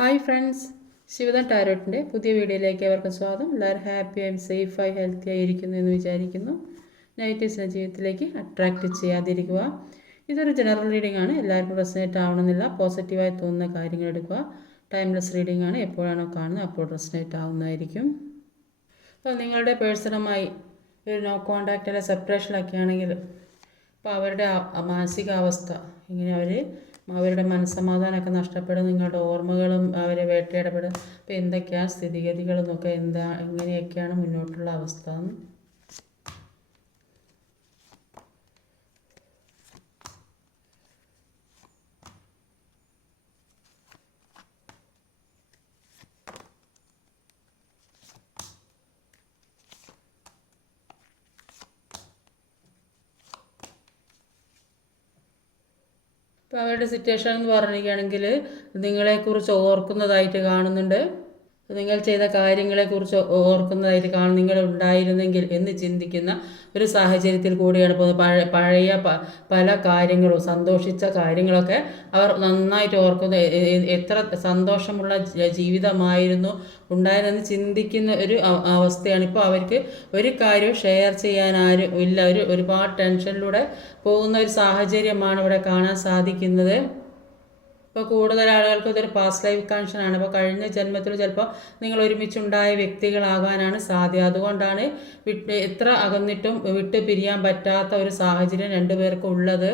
Hi friends Shivada ടാരോട്ടിന്റെ പുതിയ വീഡിയോയിലേക്ക് അവർക്ക് സ്വാഗതം. എല്ലാവരും ഹാപ്പിയായും സേഫായി ഹെൽത്തി ആയി ഇരിക്കുന്നു എന്ന് വിചാരിക്കുന്നു. നെഗറ്റീവ്സിനെ ജീവിതത്തിലേക്ക് അട്രാക്റ്റ് ചെയ്യാതിരിക്കുക. ഇതൊരു ജനറൽ റീഡിംഗ് ആണ്. എല്ലാവർക്കും റെസിനേറ്റ് ആവണമെന്നില്ല. പോസിറ്റീവായി തോന്നുന്ന കാര്യങ്ങൾ എടുക്കുക. ടൈംലെസ് റീഡിംഗ് ആണ്. എപ്പോഴാണോ കാണുന്നത് അപ്പോൾ റെസിനേറ്റ് ആവുന്നതായിരിക്കും. അപ്പോൾ നിങ്ങളുടെ പേഴ്സണമായി ഒരു നോ കോണ്ടാക്റ്റ് അല്ലെ സെപ്പറേഷനൊക്കെ ആണെങ്കിൽ അപ്പോൾ അവരുടെ മാനസികാവസ്ഥ ഇങ്ങനെ അവർ അവരുടെ മനസ്സമാധാനമൊക്കെ നഷ്ടപ്പെടും നിങ്ങളുടെ ഓർമ്മകളും അവരെ വേട്ടയാടപ്പെടും. അപ്പോൾ എന്തൊക്കെയാണ് സ്ഥിതിഗതികളെന്നൊക്കെ എന്താ എങ്ങനെയൊക്കെയാണ് മുന്നോട്ടുള്ള അവസ്ഥ ഇപ്പോൾ അവരുടെ സിറ്റുവേഷൻ എന്ന് പറഞ്ഞിരിക്കുകയാണെങ്കിൽ നിങ്ങളെക്കുറിച്ച് ഓർക്കുന്നതായിട്ട് കാണുന്നുണ്ട്. നിങ്ങൾ ചെയ്ത കാര്യങ്ങളെക്കുറിച്ച് ഓർക്കുന്നതായിട്ട് കാണും. നിങ്ങൾ ഉണ്ടായിരുന്നെങ്കിൽ എന്ന് ചിന്തിക്കുന്ന ഒരു സാഹചര്യത്തിൽ കൂടിയാണ് പോകുന്നത് പഴയ പല കാര്യങ്ങളും സന്തോഷിച്ച കാര്യങ്ങളൊക്കെ അവർ നന്നായിട്ട് ഓർക്കുന്ന എത്ര സന്തോഷമുള്ള ജീവിതമായിരുന്നു ഉണ്ടായിരുന്നെന്ന് ചിന്തിക്കുന്ന ഒരു അവസ്ഥയാണ് ഇപ്പോൾ അവർക്ക് ഒരു കാര്യവും ഷെയർ ചെയ്യാൻ ആരും ഇല്ല. ഒരു ഒരുപാട് ടെൻഷനിലൂടെ പോകുന്ന ഒരു സാഹചര്യമാണ് ഇവിടെ കാണാൻ സാധിക്കുന്നത്. ഇപ്പോൾ കൂടുതൽ ആളുകൾക്ക് ഇതൊരു പാസ്റ്റ് ലൈഫ് കണക്ഷനാണ് അപ്പോൾ കഴിഞ്ഞ ജന്മത്തിൽ ചിലപ്പോൾ നിങ്ങൾ ഒരുമിച്ചുണ്ടായ വ്യക്തികളാകാനാണ് സാധ്യത. അതുകൊണ്ടാണ് വിട്ട് എത്ര അകന്നിട്ടും വിട്ട് പിരിയാൻ പറ്റാത്ത ഒരു സാഹചര്യം രണ്ടുപേർക്കും ഉള്ളത്.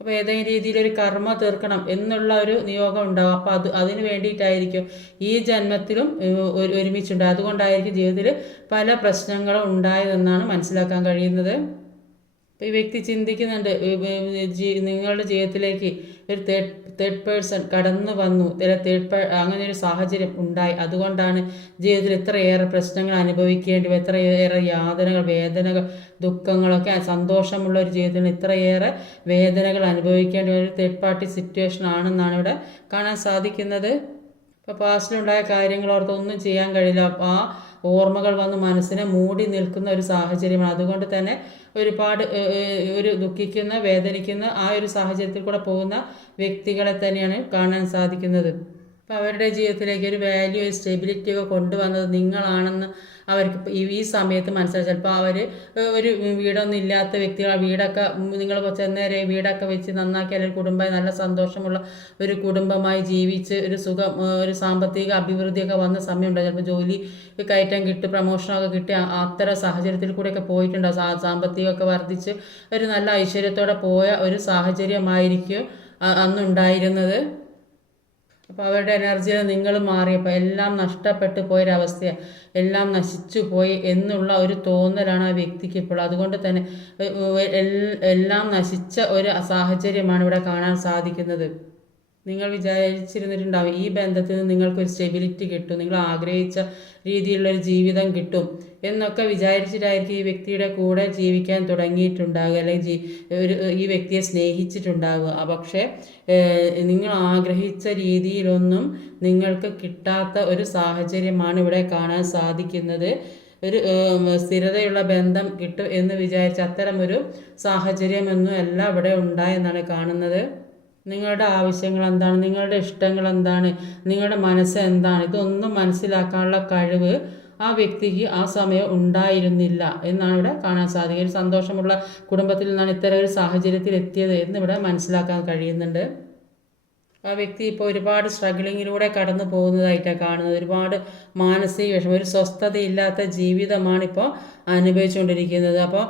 അപ്പോൾ ഏതെങ്കിലും രീതിയിലൊരു കർമ്മ തീർക്കണം എന്നുള്ള ഒരു നിയോഗം ഉണ്ടാവും. അപ്പോൾ അത് അതിന് വേണ്ടിയിട്ടായിരിക്കും ഈ ജന്മത്തിലും ഒരുമിച്ചുണ്ടാകും അതുകൊണ്ടായിരിക്കും ജീവിതത്തിൽ പല പ്രശ്നങ്ങളും ഉണ്ടായതെന്നാണ് മനസ്സിലാക്കാൻ കഴിയുന്നത്. അപ്പോൾ ഈ വ്യക്തി ചിന്തിക്കുന്നുണ്ട് നിങ്ങളുടെ ജീവിതത്തിലേക്ക് ഒരു തേർഡ് പേഴ്സൺ കടന്നു വന്നു. തേർഡ് അങ്ങനെ ഒരു സാഹചര്യം ഉണ്ടായി. അതുകൊണ്ടാണ് ജീവിതത്തിൽ ഇത്രയേറെ പ്രശ്നങ്ങൾ അനുഭവിക്കേണ്ടി എത്രയേറെ യാതനകൾ വേദനകൾ ദുഃഖങ്ങളൊക്കെ സന്തോഷമുള്ള ഒരു ജീവിതത്തിൽ ഇത്രയേറെ വേദനകൾ അനുഭവിക്കേണ്ടി ഒരു തേർഡ് പാർട്ടി സിറ്റുവേഷൻ ആണെന്നാണ് ഇവിടെ കാണാൻ സാധിക്കുന്നത്. ഇപ്പോൾ പാസ്റ്റിലുണ്ടായ കാര്യങ്ങൾ ഓർത്ത് ഒന്നും ചെയ്യാൻ കഴിയില്ല. ആ ഓർമ്മകൾ വന്ന് മനസ്സിനെ മൂടി നിൽക്കുന്ന ഒരു സാഹചര്യമാണ്. അതുകൊണ്ട് തന്നെ ഒരുപാട് ഒരു ദുഃഖിക്കുന്ന വേദനിക്കുന്ന ആ ഒരു സാഹചര്യത്തിൽ കൂടെ പോകുന്ന വ്യക്തികളെ തന്നെയാണ് കാണാൻ സാധിക്കുന്നത്. അപ്പോൾ അവരുടെ ജീവിതത്തിലേക്ക് ഒരു വാല്യൂ സ്റ്റെബിലിറ്റി ഒക്കെ കൊണ്ടുവന്നത് നിങ്ങളാണെന്ന് അവർക്ക് ഈ സമയത്ത് മനസ്സിലായി. ചിലപ്പോൾ അവർ ഒരു വീടൊന്നും ഇല്ലാത്ത വ്യക്തികൾ വീടൊക്കെ നിങ്ങൾ ചെന്നേരെ വീടൊക്കെ വെച്ച് നന്നാക്കി അല്ലെങ്കിൽ കുടുംബമായി നല്ല സന്തോഷമുള്ള ഒരു കുടുംബമായി ജീവിച്ച് ഒരു സുഖം ഒരു സാമ്പത്തിക അഭിവൃദ്ധിയൊക്കെ വന്ന സമയമുണ്ടാവും ചിലപ്പോൾ ജോലി കയറ്റം കിട്ടി പ്രമോഷനൊക്കെ കിട്ടി അത്തരം സാഹചര്യത്തിൽ കൂടെയൊക്കെ പോയിട്ടുണ്ടാവും സാമ്പത്തികമൊക്കെ വർദ്ധിച്ച് ഒരു നല്ല ഐശ്വര്യത്തോടെ പോയ ഒരു സാഹചര്യമായിരിക്കും അന്നുണ്ടായിരുന്നത്. അപ്പോൾ അവരുടെ എനർജിയിൽ നിങ്ങൾ മാറിയപ്പോൾ എല്ലാം നഷ്ടപ്പെട്ടു പോയൊരവസ്ഥയാണ് എല്ലാം നശിച്ചു പോയി എന്നുള്ള ഒരു തോന്നലാണ് ആ വ്യക്തിക്ക് ഇപ്പോൾ. അതുകൊണ്ട് തന്നെ എല്ലാം നശിച്ച ഒരു സാഹചര്യമാണ് ഇവിടെ കാണാൻ സാധിക്കുന്നത്. നിങ്ങൾ വിചാരിച്ചിരുന്നിട്ടുണ്ടാവും ഈ ബന്ധത്തിൽ നിന്ന് നിങ്ങൾക്കൊരു സ്റ്റെബിലിറ്റി കിട്ടും നിങ്ങൾ ആഗ്രഹിച്ച രീതിയിലുള്ള ഒരു ജീവിതം കിട്ടും എന്നൊക്കെ വിചാരിച്ചിട്ടായിരിക്കും ഈ വ്യക്തിയുടെ കൂടെ ജീവിക്കാൻ തുടങ്ങിയിട്ടുണ്ടാകുക അല്ലെങ്കിൽ ഒരു ഈ വ്യക്തിയെ സ്നേഹിച്ചിട്ടുണ്ടാകുക പക്ഷേ നിങ്ങൾ ആഗ്രഹിച്ച രീതിയിലൊന്നും നിങ്ങൾക്ക് കിട്ടാത്ത ഒരു സാഹചര്യമാണ് ഇവിടെ കാണാൻ സാധിക്കുന്നത്. ഒരു സ്ഥിരതയുള്ള ബന്ധം കിട്ടും എന്ന് വിചാരിച്ച അത്തരമൊരു സാഹചര്യമൊന്നും അല്ല ഇവിടെ ഉണ്ടായെന്നാണ് കാണുന്നത്. നിങ്ങളുടെ ആവശ്യങ്ങൾ എന്താണ് നിങ്ങളുടെ ഇഷ്ടങ്ങൾ എന്താണ് നിങ്ങളുടെ മനസ്സ് എന്താണ് ഇതൊന്നും മനസ്സിലാക്കാനുള്ള കഴിവ് ആ വ്യക്തിക്ക് ആ സമയം ഉണ്ടായിരുന്നില്ല എന്നാണ് ഇവിടെ കാണാൻ സാധിക്കുക. ഒരു സന്തോഷമുള്ള കുടുംബത്തിൽ നിന്നാണ് ഇത്തരം ഒരു സാഹചര്യത്തിൽ എത്തിയത് എന്ന് ഇവിടെ മനസ്സിലാക്കാൻ കഴിയുന്നുണ്ട്. ആ വ്യക്തി ഇപ്പോൾ ഒരുപാട് സ്ട്രഗിളിങ്ങിലൂടെ കടന്നു പോകുന്നതായിട്ടാണ് കാണുന്നത്. ഒരുപാട് മാനസിക വിഷമം ഒരു സ്വസ്ഥതയില്ലാത്ത ജീവിതമാണ് ഇപ്പോൾ അനുഭവിച്ചുകൊണ്ടിരിക്കുന്നത് അപ്പോൾ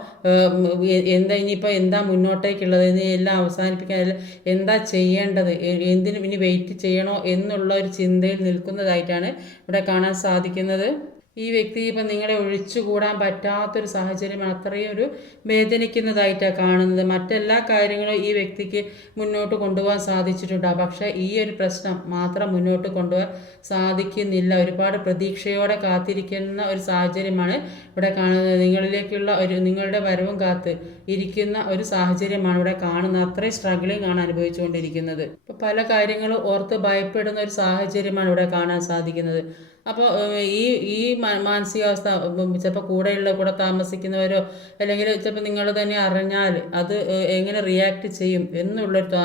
എന്താ ഇനിയിപ്പോൾ എന്താ മുന്നോട്ടേക്കുള്ളത്? ഇനി എല്ലാം അവസാനിപ്പിക്കാൻ എന്താ ചെയ്യേണ്ടത്? എന്തിനും ഇനി വെയിറ്റ് ചെയ്യണോ എന്നുള്ള ഒരു ചിന്തയിൽ നിൽക്കുന്നതായിട്ടാണ് ഇവിടെ കാണാൻ സാധിക്കുന്നത്. ഈ വ്യക്തി ഇപ്പം നിങ്ങളെ ഒഴിച്ചുകൂടാൻ പറ്റാത്തൊരു സാഹചര്യമാണ് അത്രയും ഒരു വേദനിക്കുന്നതായിട്ടാണ് കാണുന്നത്. മറ്റെല്ലാ കാര്യങ്ങളും ഈ വ്യക്തിക്ക് മുന്നോട്ട് കൊണ്ടുപോകാൻ സാധിച്ചിട്ടുണ്ടാകും പക്ഷേ ഈ ഒരു പ്രശ്നം മാത്രം മുന്നോട്ട് കൊണ്ടുപോകാൻ സാധിക്കുന്നില്ല. ഒരുപാട് പ്രതീക്ഷയോടെ കാത്തിരിക്കുന്ന ഒരു സാഹചര്യമാണ് ഇവിടെ കാണുന്നത്. നിങ്ങളിലേക്കുള്ള ഒരു നിങ്ങളുടെ വരവും കാത്ത് ഇരിക്കുന്ന ഒരു സാഹചര്യമാണ് ഇവിടെ കാണുന്നത്. അത്രയും സ്ട്രഗിളിങ് ആണ് അനുഭവിച്ചുകൊണ്ടിരിക്കുന്നത്. ഇപ്പോൾ പല കാര്യങ്ങളും ഓർത്ത് ഭയപ്പെടുന്ന ഒരു സാഹചര്യമാണ് ഇവിടെ കാണാൻ സാധിക്കുന്നത്. അപ്പോൾ ഈ ഈ മാനസികാവസ്ഥ ചിലപ്പോൾ കൂടെയുള്ള കൂടെ താമസിക്കുന്നവരോ അല്ലെങ്കിൽ ചിലപ്പോൾ നിങ്ങൾ തന്നെ അറിഞ്ഞാൽ അത് എങ്ങനെ റിയാക്ട് ചെയ്യും എന്നുള്ളൊരു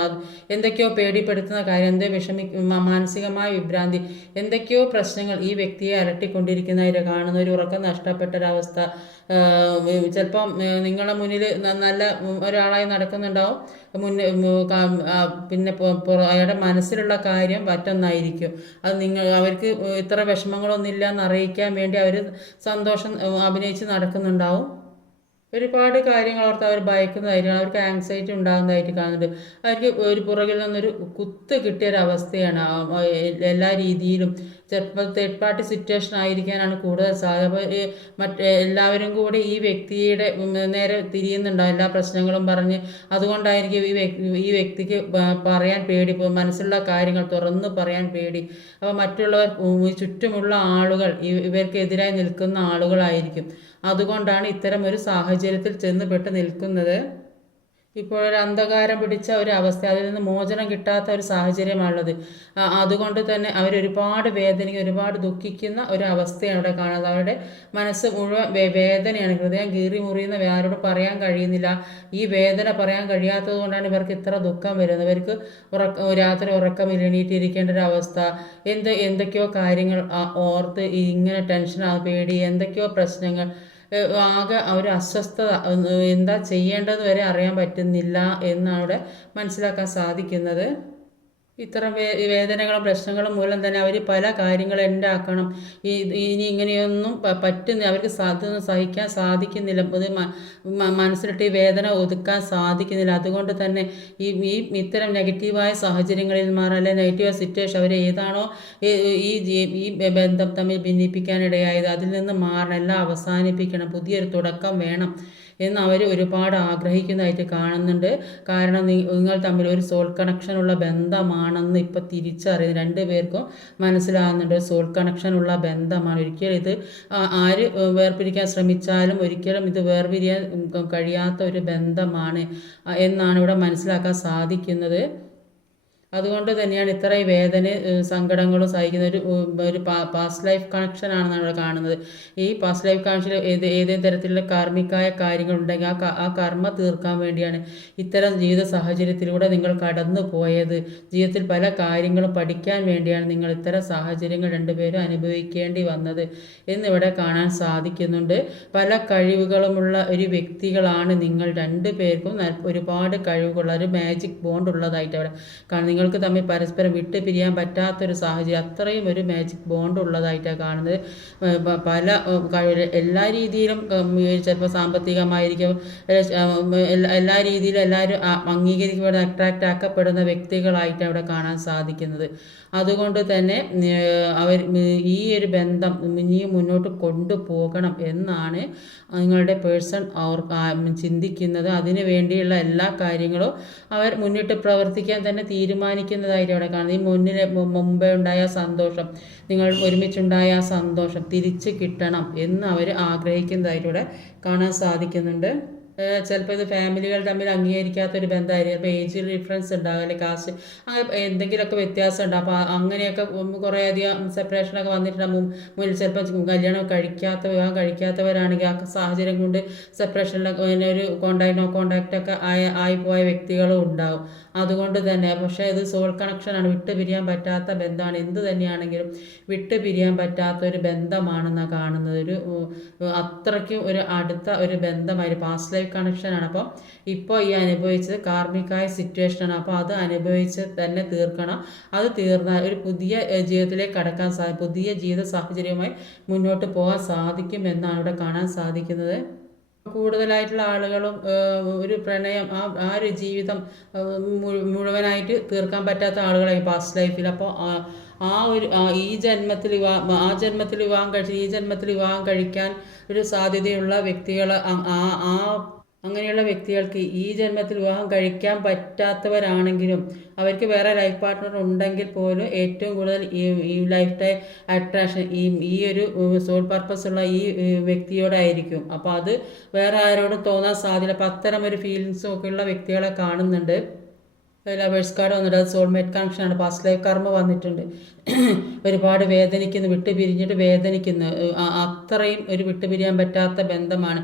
എന്തൊക്കെയോ പേടിപ്പെടുത്തുന്ന കാര്യം എന്തോ വിഷമി മാനസികമായ വിഭ്രാന്തി എന്തൊക്കെയോ പ്രശ്നങ്ങൾ ഈ വ്യക്തിയെ അലട്ടിക്കൊണ്ടിരിക്കുന്നവരെ കാണുന്ന ഒരു ഉറക്കം നഷ്ടപ്പെട്ടൊരവസ്ഥ ചിലപ്പം നിങ്ങളുടെ മുന്നിൽ നല്ല ഒരാളായി നടക്കുന്നുണ്ടാവും. മുന്നേ പിന്നെ അയാളുടെ മനസ്സിലുള്ള കാര്യം മറ്റൊന്നായിരിക്കും. അത് നിങ്ങൾ അവർക്ക് ഇത്ര വിഷമങ്ങളൊന്നുമില്ല എന്ന് അറിയിക്കാൻ വേണ്ടി അവർ സന്തോഷം അഭിനയിച്ച് നടക്കുന്നുണ്ടാവും. ഒരുപാട് കാര്യങ്ങൾ ഓർത്ത് അവർ ഭയക്കുന്നതായിരിക്കും. അവർക്ക് ആങ്സൈറ്റി ഉണ്ടാകുന്നതായിട്ട് കാണുന്നുണ്ട് അവർക്ക് ഒരു പുറകിൽ നിന്നൊരു കുത്ത് കിട്ടിയൊരവസ്ഥയാണ്. എല്ലാ രീതിയിലും ചിലപ്പോൾ തേർഡ് പാർട്ടി സിറ്റുവേഷൻ ആയിരിക്കാനാണ് കൂടുതൽ സാധ്യത. അപ്പോൾ മറ്റ് എല്ലാവരും കൂടി ഈ വ്യക്തിയുടെ നേരെ തിരിയുന്നുണ്ടാവും എല്ലാ പ്രശ്നങ്ങളും പറഞ്ഞ് അതുകൊണ്ടായിരിക്കും ഈ വ്യക്തി ഈ വ്യക്തിക്ക് പറയാൻ പേടി. മനസ്സിലുള്ള കാര്യങ്ങൾ തുറന്ന് പറയാൻ പേടി. അപ്പോൾ മറ്റുള്ളവർ ചുറ്റുമുള്ള ആളുകൾ ഇവർക്കെതിരായി നിൽക്കുന്ന ആളുകളായിരിക്കും. അതുകൊണ്ടാണ് ഇത്തരം ഒരു സാഹചര്യത്തിൽ ചെന്ന് പെട്ട് നിൽക്കുന്നത്. ഇപ്പോൾ ഒരു അന്ധകാരം പിടിച്ച ഒരു അവസ്ഥ അതിൽ നിന്ന് മോചനം കിട്ടാത്ത ഒരു സാഹചര്യമാണുള്ളത്. അതുകൊണ്ട് തന്നെ അവർ ഒരുപാട് വേദനിക്കുന്ന ഒരുപാട് ദുഃഖിക്കുന്ന ഒരു അവസ്ഥയാണ് അവിടെ കാണുന്നത്. അവരുടെ മനസ്സ് മുഴുവൻ വേദനയാണ്. ഹൃദയം കീറി മുറിയുന്ന ആരോട് പറയാൻ കഴിയുന്നില്ല. ഈ വേദന പറയാൻ കഴിയാത്തത് കൊണ്ടാണ് ഇവർക്ക് ഇത്ര ദുഃഖം വരുന്നത്. ഇവർക്ക് ഉറക്ക രാത്രി ഉറക്കം എണീറ്റിരിക്കേണ്ട ഒരു അവസ്ഥ. എന്ത് എന്തൊക്കെയോ കാര്യങ്ങൾ ഓർത്ത് ഇങ്ങനെ ടെൻഷൻ ആ പേടി എന്തൊക്കെയോ പ്രശ്നങ്ങൾ. ആകെ ഒരു അസ്വസ്ഥത എന്താ ചെയ്യേണ്ടത് വരെ അറിയാൻ പറ്റുന്നില്ല എന്നവിടെ മനസ്സിലാക്കാൻ സാധിക്കുന്നത്. ഇത്തരം വേ വേദനകളും പ്രശ്നങ്ങളും മൂലം തന്നെ അവർ പല കാര്യങ്ങൾ ഉണ്ടാക്കണം ഈ ഇനി ഇങ്ങനെയൊന്നും പറ്റുന്ന അവർക്ക് സാധ്യത സഹിക്കാൻ സാധിക്കുന്നില്ല. അത് മനസ്സിലിട്ട് ഈ വേദന ഒതുക്കാൻ സാധിക്കുന്നില്ല. അതുകൊണ്ട് തന്നെ ഈ ഈ ഇത്തരം നെഗറ്റീവായ സാഹചര്യങ്ങളിൽ മാറാൻ അല്ലെങ്കിൽ നെഗറ്റീവ് സിറ്റുവേഷൻ അവർ ഏതാണോ ഈ ഈ ബന്ധം തമ്മിൽ ഭിന്നിപ്പിക്കാനിടയായത് അതിൽ നിന്ന് മാറണം എല്ലാം അവസാനിപ്പിക്കണം. പുതിയൊരു തുടക്കം വേണം. എന്ന് അവർ ഒരുപാട് ആഗ്രഹിക്കുന്നതായിട്ട് കാണുന്നുണ്ട്. കാരണം നിങ്ങൾ തമ്മിൽ ഒരു സോൾ കണക്ഷനുള്ള ബന്ധമാണെന്ന് ഇപ്പോൾ തിരിച്ചറിയുന്നു രണ്ട് പേർക്കും മനസ്സിലാകുന്നുണ്ട്. സോൾ കണക്ഷനുള്ള ബന്ധമാണ്. ഒരിക്കലും ഇത് ആര് വേർപിരിക്കാൻ ശ്രമിച്ചാലും ഒരിക്കലും ഇത് വേർപിരിയാൻ കഴിയാത്ത ഒരു ബന്ധമാണ് എന്നാണ് ഇവിടെ മനസ്സിലാക്കാൻ സാധിക്കുന്നത്. അതുകൊണ്ട് തന്നെയാണ് ഇത്രയും വേദന സങ്കടങ്ങളും സഹിക്കുന്ന ഒരു ഒരു പാസ്റ്റ് ലൈഫ് കണക്ഷൻ ആണെന്നാണ് നമ്മൾ കാണുന്നത്. ഈ പാസ്റ്റ് ലൈഫ് കണക്ഷനിൽ ഏത് ഏതെങ്കിലും തരത്തിലുള്ള കാർമ്മികമായ കാര്യങ്ങൾ ഉണ്ടെങ്കിൽ ആ ആ കർമ്മ തീർക്കാൻ വേണ്ടിയാണ് ഇത്തരം ജീവിത സാഹചര്യത്തിലൂടെ നിങ്ങൾ കടന്നു പോയത്. ജീവിതത്തിൽ പല കാര്യങ്ങളും പഠിക്കാൻ വേണ്ടിയാണ് നിങ്ങൾ ഇത്തരം സാഹചര്യങ്ങൾ രണ്ടുപേരും അനുഭവിക്കേണ്ടി വന്നത് എന്നിവിടെ കാണാൻ സാധിക്കുന്നുണ്ട്. പല കഴിവുകളുമുള്ള ഒരു വ്യക്തികളാണ് നിങ്ങൾ രണ്ടു പേർക്കും ഒരുപാട് കഴിവുകളുള്ള ഒരു മാജിക് ബോണ്ട് ഉള്ളതായിട്ട് അവിടെ കാണും നിങ്ങൾക്ക് തമ്മിൽ പരസ്പരം വിട്ട് പിരിയാൻ പറ്റാത്തൊരു സാഹചര്യം. അത്രയും ഒരു മാജിക് ബോണ്ട് ഉള്ളതായിട്ടാണ് കാണുന്നത്. പല എല്ലാ രീതിയിലും ചിലപ്പോൾ സാമ്പത്തികമായിരിക്കും എല്ലാ രീതിയിലും എല്ലാവരും അംഗീകരിക്കപ്പെടുന്ന അട്രാക്റ്റ് ആക്കപ്പെടുന്ന വ്യക്തികളായിട്ട് അവിടെ കാണാൻ സാധിക്കുന്നത്. അതുകൊണ്ട് തന്നെ അവർ ഈ ഒരു ബന്ധം ഇനിയും മുന്നോട്ട് കൊണ്ടുപോകണം എന്നാണ് നിങ്ങളുടെ പേഴ്സൺ അവർ ചിന്തിക്കുന്നത്. അതിനു വേണ്ടിയുള്ള എല്ലാ കാര്യങ്ങളും അവർ മുന്നിട്ട് പ്രവർത്തിക്കാൻ തന്നെ തീരുമാനിക്കുന്നതായിട്ട് അവിടെ കാണുന്നത്? ഈ മുന്നിൽ മുമ്പേ ഉണ്ടായ സന്തോഷം നിങ്ങൾ ഒരുമിച്ചുണ്ടായ ആ സന്തോഷം തിരിച്ച് കിട്ടണം എന്ന് അവർ ആഗ്രഹിക്കുന്നതായിട്ട് ഇവിടെ കാണാൻ സാധിക്കുന്നുണ്ട്. ചിലപ്പോൾ ഇത് ഫാമിലികൾ തമ്മിൽ അംഗീകരിക്കാത്ത ഒരു ബന്ധമായിരിക്കും. അപ്പോൾ ഏജ് ഡിഫറൻസ് ഉണ്ടാകും അല്ലെങ്കിൽ കാസ്റ്റ് അങ്ങനെ എന്തെങ്കിലുമൊക്കെ വ്യത്യാസം ഉണ്ടാകും അപ്പോൾ അങ്ങനെയൊക്കെ കുറേ അധികം സെപ്പറേഷനൊക്കെ വന്നിട്ടുണ്ടാകും മുന്നിൽ ചിലപ്പോൾ കല്യാണം കഴിക്കാത്ത വിവാഹം കഴിക്കാത്തവരാണെങ്കിൽ ആ സാഹചര്യം കൊണ്ട് സെപ്പറേഷനിലൊക്കെ ഒരു കോണ്ടാക്ട് നോ കോണ്ടാക്റ്റ് ഒക്കെ ആയ ആയിപ്പോയ വ്യക്തികളും ഉണ്ടാകും അതുകൊണ്ട് തന്നെ പക്ഷേ ഇത് സോൾ കണക്ഷനാണ് വിട്ടു പിരിയാൻ പറ്റാത്ത ബന്ധമാണ്. എന്ത് തന്നെയാണെങ്കിലും വിട്ടു പിരിയാൻ പറ്റാത്ത ഒരു ബന്ധമാണെന്നാണ് കാണുന്നത്. ഒരു അത്രയ്ക്കും ഒരു അടുത്ത ഒരു ബന്ധമായി പാസ്റ്റ് ലൈഫ് കണക്ഷനാണ് അപ്പോൾ ഇപ്പോൾ ഈ അനുഭവിച്ചത് കാർമികമായ സിറ്റുവേഷനാണ് അപ്പോൾ അത് അനുഭവിച്ച് തന്നെ തീർക്കണം. അത് തീർന്നാൽ ഒരു പുതിയ ജീവിതത്തിലേക്ക് കടക്കാൻ സാധിക്കും പുതിയ ജീവിത സാഹചര്യവുമായി മുന്നോട്ട് പോകാൻ സാധിക്കും എന്നാണ് ഇവിടെ കാണാൻ സാധിക്കുന്നത്. കൂടുതലായിട്ടുള്ള ആളുകളും ഒരു പ്രണയം ആ ആ ഒരു ജീവിതം മുഴുവനായിട്ട് തീർക്കാൻ പറ്റാത്ത ആളുകളായി പാസ്റ്റ് ലൈഫിൽ അപ്പോൾ ആ- ഒരു ഈ ജന്മത്തിൽ വിവാഹം ആ ജന്മത്തിൽ വിവാഹം കഴിച്ച് ഈ ജന്മത്തിൽ വിവാഹം കഴിക്കാൻ ഒരു സാധ്യതയുള്ള വ്യക്തികൾ ആ ആ അങ്ങനെയുള്ള വ്യക്തികൾക്ക് ഈ ജന്മത്തിൽ വിവാഹം കഴിക്കാൻ പറ്റാത്തവരാണെങ്കിലും അവർക്ക് വേറെ ലൈഫ് പാർട്ട്ണർ ഉണ്ടെങ്കിൽ പോലും ഏറ്റവും കൂടുതൽ ഈ ലൈഫ് ടൈം അട്രാക്ഷൻ ഈ ഈ ഒരു സോൾ പർപ്പസ് ഉള്ള ഈ വ്യക്തിയോടായിരിക്കും. അപ്പോൾ അത് വേറെ ആരോടും തോന്നാൻ സാധ്യത അപ്പം അത്തരം ഒരു ഫീലിങ്സും ഒക്കെ ഉള്ള വ്യക്തികളെ കാണുന്നുണ്ട്. ലവേഴ്സ് കാർഡ് വന്നിട്ട് അത് സോൾമേറ്റ് കണക്ഷനാണ് പാസ്റ്റ് ലൈഫ് കർമ്മ വന്നിട്ടുണ്ട്. ഒരുപാട് വേദനിക്കുന്നു വിട്ടുപിരിഞ്ഞിട്ട് വേദനിക്കുന്നു. അത്രയും ഒരു വിട്ടുപിരിയാൻ പറ്റാത്ത ബന്ധമാണ്.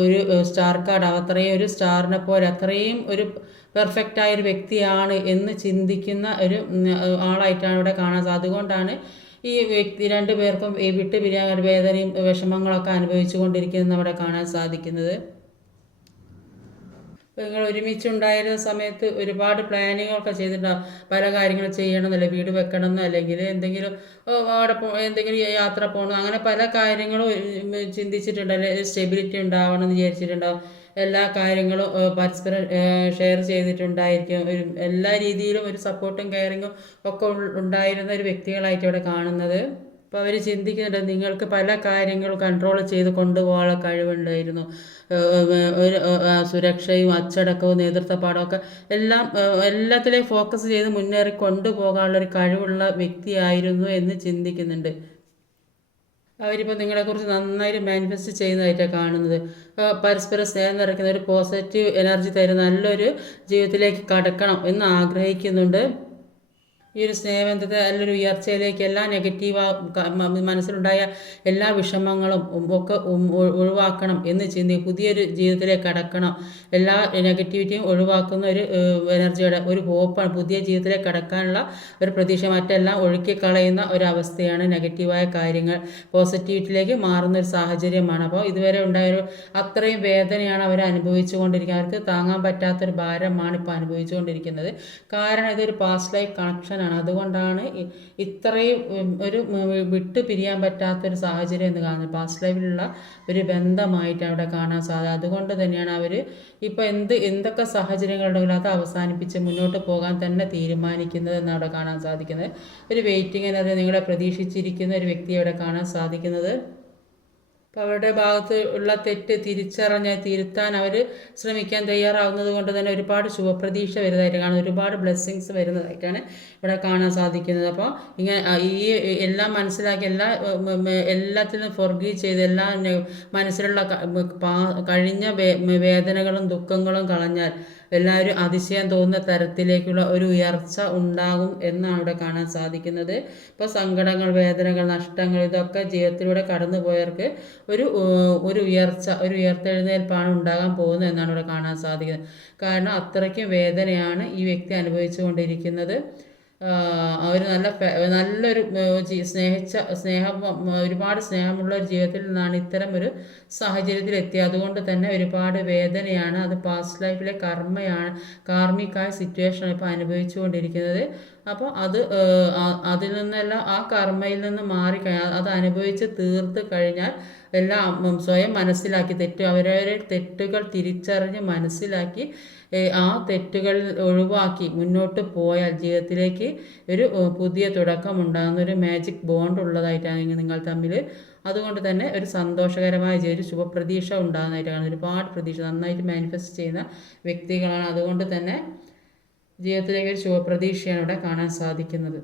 ഒരു സ്റ്റാർ കാർഡ് അത്രയും ഒരു സ്റ്റാറിനെ പോലെ അത്രയും ഒരു പെർഫെക്റ്റ് ആയ ഒരു വ്യക്തിയാണ് എന്ന് ചിന്തിക്കുന്ന ഒരു ആളായിട്ടാണ് ഇവിടെ കാണാൻ അതുകൊണ്ടാണ് ഈ വ്യക്തി രണ്ടു പേർക്കും ഈ വിട്ടുപിരിയാൻ വേദനയും വിഷമങ്ങളൊക്കെ അനുഭവിച്ചു കൊണ്ടിരിക്കുന്നത് കാണാൻ സാധിക്കുന്നത്. നിങ്ങൾ ഒരുമിച്ചുണ്ടായിരുന്ന സമയത്ത് ഒരുപാട് പ്ലാനിങ്ങൊക്കെ ചെയ്തിട്ടുണ്ട് പല കാര്യങ്ങൾ ചെയ്യണമെന്നല്ല വീട് വെക്കണമെന്നോ അല്ലെങ്കിൽ എന്തെങ്കിലും അവിടെ പോ എന്തെങ്കിലും യാത്ര പോകണം അങ്ങനെ പല കാര്യങ്ങളും ചിന്തിച്ചിട്ടുണ്ട് അല്ലെങ്കിൽ സ്റ്റെബിലിറ്റി ഉണ്ടാവണം എന്ന് വിചാരിച്ചിട്ടുണ്ടാവും എല്ലാ കാര്യങ്ങളും പരസ്പരം ഷെയർ ചെയ്തിട്ടുണ്ടായിരിക്കും. ഒരു എല്ലാ രീതിയിലും ഒരു സപ്പോർട്ടും കെയറിങ്ങും ഒക്കെ ഉണ്ടായിരുന്ന ഒരു വ്യക്തികളായിട്ട് ഇവിടെ കാണുന്നത്. അപ്പോൾ അവർ ചിന്തിക്കുന്നുണ്ട് നിങ്ങൾക്ക് പല കാര്യങ്ങളും കൺട്രോൾ ചെയ്ത് കൊണ്ടുപോകാനുള്ള കഴിവുണ്ടായിരുന്നു. ഒരു സുരക്ഷയും അച്ചടക്കവും നേതൃത്വപാഠമൊക്കെ എല്ലാം എല്ലാത്തിലേയും ഫോക്കസ് ചെയ്ത് മുന്നേറി കൊണ്ടുപോകാനുള്ള ഒരു കഴിവുള്ള വ്യക്തിയായിരുന്നു എന്ന് ചിന്തിക്കുന്നുണ്ട്. അവരിപ്പോൾ നിങ്ങളെക്കുറിച്ച് നന്നായി മാനിഫെസ്റ്റ് ചെയ്യുന്നതായിട്ടാണ് കാണുന്നത്. പരസ്പരം സ്നേഹം നിറയ്ക്കുന്ന ഒരു പോസിറ്റീവ് എനർജി തരുന്ന നല്ലൊരു ജീവിതത്തിലേക്ക് കടക്കണം എന്ന് ആഗ്രഹിക്കുന്നുണ്ട്. ഈ ഒരു സ്നേഹബന്ധത്തെ നല്ലൊരു ഉയർച്ചയിലേക്ക് എല്ലാ നെഗറ്റീവ് മനസ്സിലുണ്ടായ എല്ലാ വിഷമങ്ങളും ഒക്കെ ഒഴിവാക്കണം എന്ന് ചിന്തി പുതിയൊരു ജീവിതത്തിലേക്ക് കടക്കണം. എല്ലാ നെഗറ്റിവിറ്റിയും ഒഴിവാക്കുന്ന ഒരു എനർജിയുടെ ഒരു ഹോപ്പാണ് പുതിയ ജീവിതത്തിലേക്ക് കടക്കാനുള്ള ഒരു പ്രതീക്ഷ മറ്റെല്ലാം ഒഴുക്കി കളയുന്ന ഒരവസ്ഥയാണ് നെഗറ്റീവായ കാര്യങ്ങൾ. പോസിറ്റിവിറ്റിയിലേക്ക് മാറുന്ന ഒരു സാഹചര്യമാണ്. അപ്പോൾ ഇതുവരെ ഉണ്ടായൊരു അത്രയും വേദനയാണ് അവർ അനുഭവിച്ചു കൊണ്ടിരിക്കുന്നത് അവർക്ക് താങ്ങാൻ പറ്റാത്തൊരു ഭാരമാണ് ഇപ്പോൾ അനുഭവിച്ചുകൊണ്ടിരിക്കുന്നത്. കാരണം ഇതൊരു പാസ്റ്റ് ലൈഫ് കണക്ഷനാണ് അതുകൊണ്ടാണ് ഇത്രയും ഒരു വിട്ട് വിട്ടു പിരിയാൻ പറ്റാത്തൊരു സാഹചര്യം എന്ന് കാണുന്നത്. പാസ്റ്റ് ലൈഫിലുള്ള ഒരു ബന്ധമായിട്ട് അവിടെ കാണാൻ സാധിക്കും അതുകൊണ്ട് തന്നെയാണ് അവർ ഇപ്പോൾ എന്ത് എന്തൊക്കെ സാഹചര്യങ്ങളുണ്ടെങ്കിലും അത് അവസാനിപ്പിച്ച് മുന്നോട്ട് പോകാൻ തന്നെ തീരുമാനിക്കുന്നത് എന്ന് അവിടെ കാണാൻ സാധിക്കുന്നത്. ഒരു വെയിറ്റിംഗ് എന്നത് നിങ്ങളെ പ്രതീക്ഷിച്ചിരിക്കുന്ന ഒരു വ്യക്തിയെ അവിടെ കാണാൻ സാധിക്കുന്നത്. അപ്പോൾ അവരുടെ ഭാഗത്ത് ഉള്ള തെറ്റ് തിരിച്ചറിഞ്ഞ് തിരുത്താൻ അവർ ശ്രമിക്കാൻ തയ്യാറാവുന്നത് കൊണ്ട് തന്നെ ഒരുപാട് ശുഭപ്രതീക്ഷ വരുന്നതായിട്ട് കാണാം ഒരുപാട് ബ്ലെസ്സിങ്സ് വരുന്നതായിട്ടാണ് ഇവിടെ കാണാൻ സാധിക്കുന്നത്. അപ്പോൾ ഇങ്ങനെ ഈ എല്ലാം മനസ്സിലാക്കി എല്ലാ എല്ലാത്തിനും ഫൊർഗീവ് ചെയ്ത് എല്ലാ മനസ്സിലുള്ള കഴിഞ്ഞ വേദനകളും ദുഃഖങ്ങളും കളഞ്ഞാൽ എല്ലാവരും അതിശയം തോന്നുന്ന തരത്തിലേക്കുള്ള ഒരു ഉയർച്ച ഉണ്ടാകും എന്നാണ് ഇവിടെ കാണാൻ സാധിക്കുന്നത്. ഇപ്പോൾ സങ്കടങ്ങൾ വേദനകൾ നഷ്ടങ്ങൾ ഇതൊക്കെ ജീവിതത്തിലൂടെ കടന്നു പോയവർക്ക് ഒരു ഒരു ഉയർച്ച ഒരു ഉയർത്തെഴുന്നേൽപ്പാണ് ഉണ്ടാകാൻ പോകുന്നത് എന്നാണ് ഇവിടെ കാണാൻ സാധിക്കുന്നത്. കാരണം അത്രയ്ക്കും വേദനയാണ് ഈ വ്യക്തി അനുഭവിച്ചുകൊണ്ടിരിക്കുന്നത്. അവർ നല്ല നല്ലൊരു സ്നേഹിച്ച സ്നേഹം ഒരുപാട് സ്നേഹമുള്ള ഒരു ജീവിതത്തിൽ നിന്നാണ് ഇത്തരം ഒരു സാഹചര്യത്തിൽ എത്തിയത് അതുകൊണ്ട് തന്നെ ഒരുപാട് വേദനയാണ് അത് പാസ്റ്റ് ലൈഫിലെ കർമ്മയാണ് കാർമ്മികമായ സിറ്റുവേഷൻ ഇപ്പോൾ അനുഭവിച്ചുകൊണ്ടിരിക്കുന്നത്. അപ്പോൾ അത് അതിൽ നിന്നെല്ലാം ആ കർമ്മയിൽ നിന്ന് മാറി അത് അനുഭവിച്ച് തീർത്ത് കഴിഞ്ഞാൽ എല്ലാം സ്വയം മനസ്സിലാക്കി തെറ്റ് അവരവരെ തെറ്റുകൾ തിരിച്ചറിഞ്ഞ് മനസ്സിലാക്കി ആ തെറ്റുകൾ ഒഴിവാക്കി മുന്നോട്ട് പോയാൽ ജീവിതത്തിലേക്ക് ഒരു പുതിയ തുടക്കം ഉണ്ടാകുന്ന ഒരു മാജിക് ബോണ്ട് ഉള്ളതായിട്ടാണ് നിങ്ങൾ തമ്മിൽ. അതുകൊണ്ട് തന്നെ ഒരു സന്തോഷകരമായ ഒരു ശുഭപ്രതീക്ഷ ഉണ്ടാകുന്നതായിട്ടാണ്. ഒരുപാട് പ്രതീക്ഷ നന്നായിട്ട് മാനിഫെസ്റ്റ് ചെയ്യുന്ന വ്യക്തികളാണ്. അതുകൊണ്ട് തന്നെ ജീവിതത്തിലേക്ക് ഒരു ശുഭപ്രതീക്ഷയാണ് ഇവിടെ കാണാൻ സാധിക്കുന്നത്.